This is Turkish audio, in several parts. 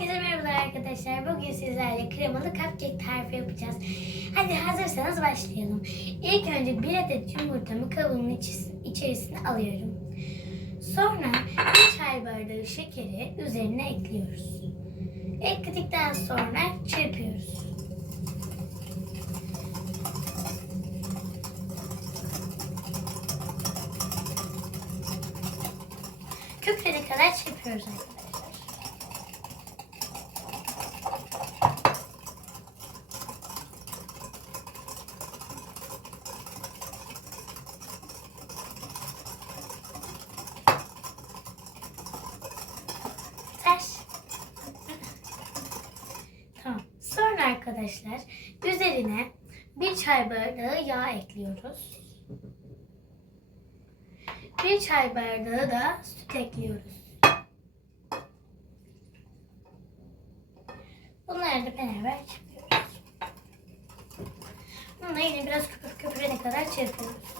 Herkese merhabalar arkadaşlar. Bugün sizlerle kremalı cupcake tarifi yapacağız. Hadi hazırsanız başlayalım. İlk önce bir adet yumurtamı kabımın içerisine alıyorum. Sonra bir çay bardağı şekeri üzerine ekliyoruz. Ekledikten sonra çırpıyoruz. Köpürene kadar çırpıyoruz arkadaşlar. Taş. Tamam. Sonra arkadaşlar üzerine bir çay bardağı yağ ekliyoruz. Bir çay bardağı da süt ekliyoruz. Bunları da beraber çırpıyoruz. Bunu yine biraz köpür köpürene kadar çırpıyoruz.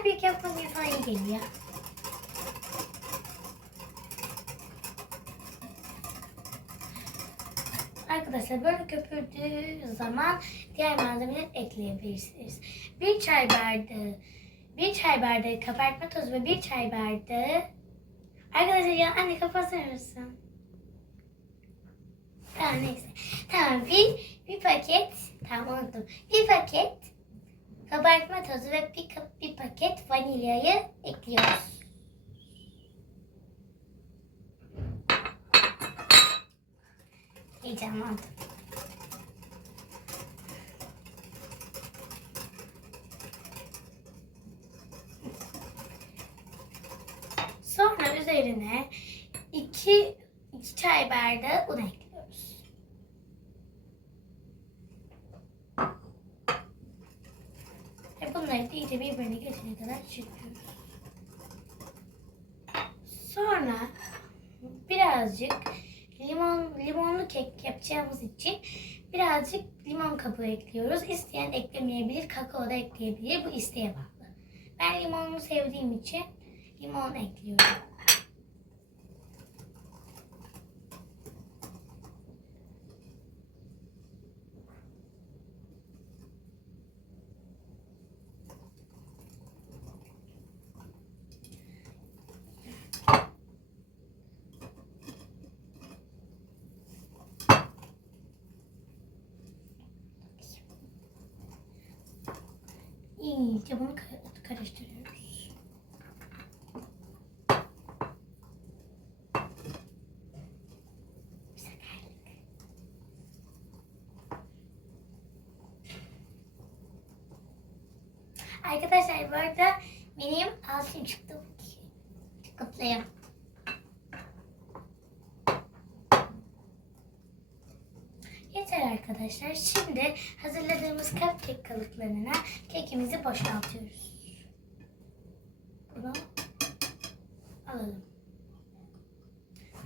Cupcake yapmak insana iyi geliyor. Arkadaşlar böyle köpürdüğü zaman diğer malzemeleri ekleyebilirsiniz. Bir çay bardağı, bir çay bardağı kabartma tozu ve bir çay bardağı Arkadaşlar ya anne kapatır mısın? Tamam neyse. Tamam bir, bir paket, tamam unuttum. Bir paket kabartma tozu ve bir, bir paket vanilyayı ekliyoruz. Heyecanlandım. Sonra üzerine iki, iki çay bardağı un ekliyoruz. Ve bunları da iyice birbirine geçene kadar çırpıyoruz. Sonra birazcık limon limonlu kek yapacağımız için birazcık limon kabuğu ekliyoruz. İsteyen eklemeyebilir, kakao da ekleyebilir. Bu isteğe bağlı. Ben limonlu sevdiğim için limon ekliyorum. İyice bunu ka- karıştırıyoruz. Arkadaşlar bu arada benim altın çıktı. Kutlayalım. Yeter arkadaşlar. Şimdi hazırladığımız cupcake kalıplarına kekimizi boşaltıyoruz. Bunu alalım.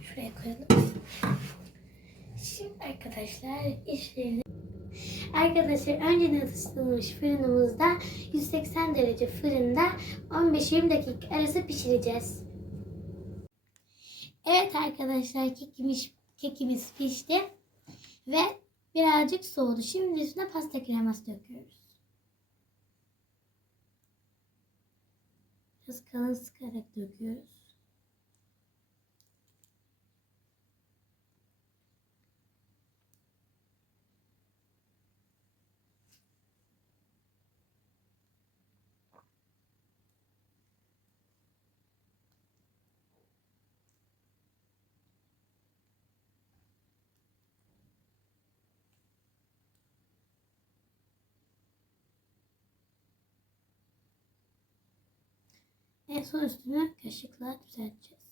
Şuraya koyalım. Şimdi arkadaşlar işlerini Arkadaşlar önceden ısıtılmış fırınımızda 180 derece fırında 15-20 dakika arası pişireceğiz. Evet arkadaşlar kekimiz, kekimiz pişti ve birazcık soğudu. Şimdi üstüne pasta kreması döküyoruz. Biraz kalın sıkarak döküyoruz. En son üstünü kaşıkla düzelteceğiz.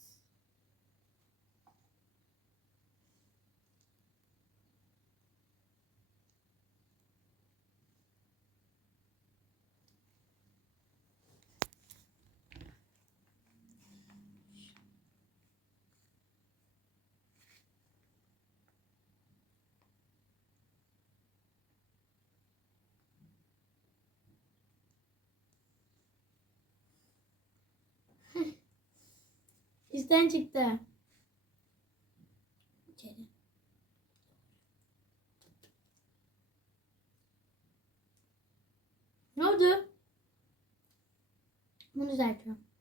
İşten çıktı. İçeri. Ne oldu? Bunu düzeltiyorum.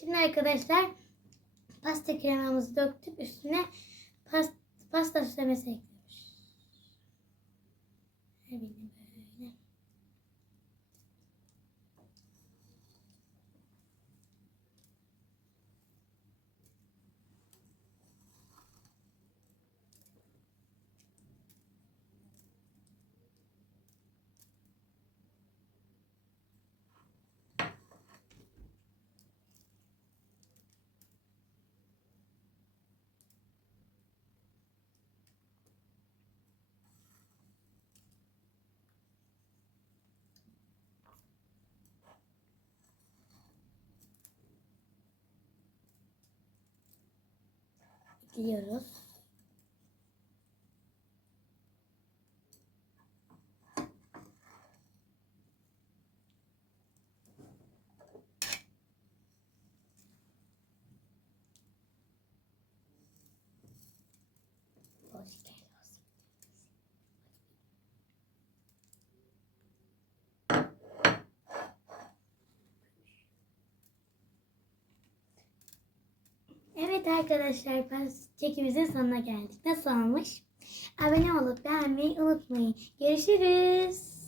Şimdi arkadaşlar pasta kremamızı döktük. Üstüne pas, pasta süslemesi ekliyoruz. Her birini böyle. Ekliyoruz. Hoş geldin. Evet arkadaşlar çekimizin sonuna geldik. Nasıl olmuş? Abone olup beğenmeyi unutmayın. Görüşürüz.